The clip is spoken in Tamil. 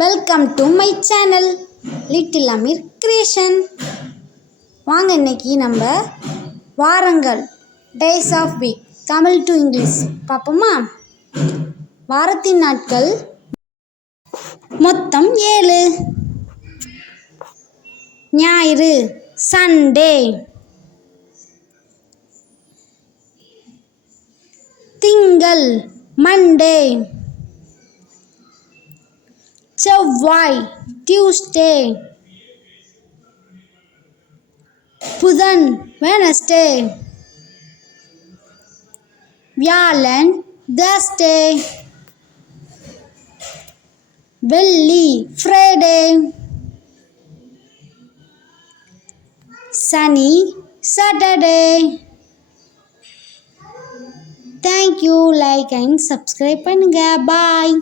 Welcome to my channel little Aamir creation. வாங்க இன்னைக்கு நம்ம வாரங்கள் days of week Tamil to English பார்ப்போமா. வாரத்தின் நாட்கள் மொத்தம் 7. ஞாயிறு சண்டே, திங்கள் மண்டே, செவ்வாய் டியூஸ்டே, புதன் வெனஸ்டே, வியாழன் தர்ஸ்டே, வெள்ளி Friday, Shani Saturday. Thank you. Like and subscribe பண்ணுங்க. பாய்.